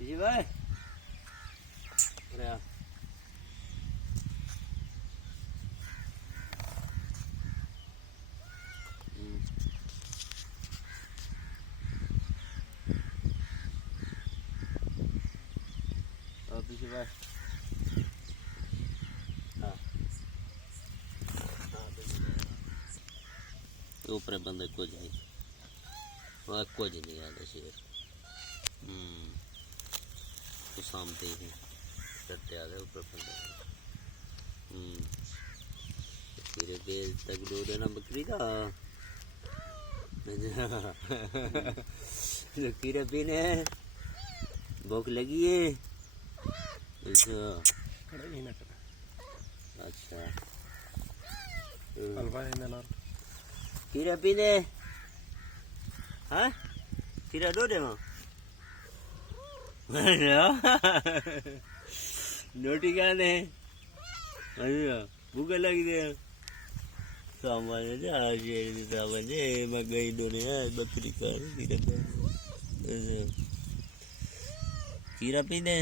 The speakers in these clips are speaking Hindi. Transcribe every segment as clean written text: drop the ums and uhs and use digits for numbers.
जी भाई अरे पीछे भाई हाँ ऊपर बंदे कुछ नहीं वहाँ कुछ नहीं आता शेर तो सामते ही करते आ गए ऊपर बंदे फिर के तक दो देना बकरी का कीड़े पीने भूख लगी है अच्छा कीड़ा पीने हाँ कीड़ा दो दे मां नोटी खाने अच्छा भूख लगी दे सामान्य जा शेर की सामान्य मैं गई दुनिया बकरी का कीड़ा पीने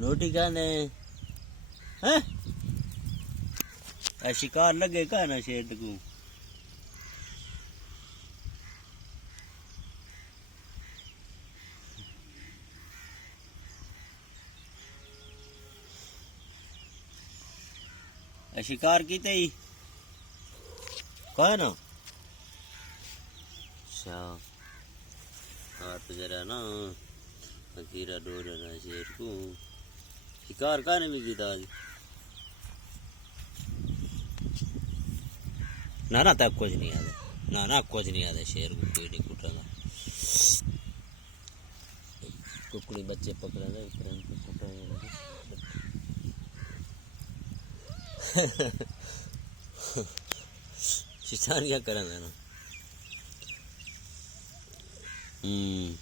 रोटी खाने हैं शिकार लगे का ना शेर को शिकार की ही कौन हो अच्छा हाथ जरा ना कीड़ा डोर ना शेर को शिकार का नहीं की आज ना ना तब कुछ नहीं आता ना कुछ नहीं आता शेर को कोई नहीं कुटाना कुकड़ी बच्चे पकड़ा ना शिकार क्या करा ना हम्म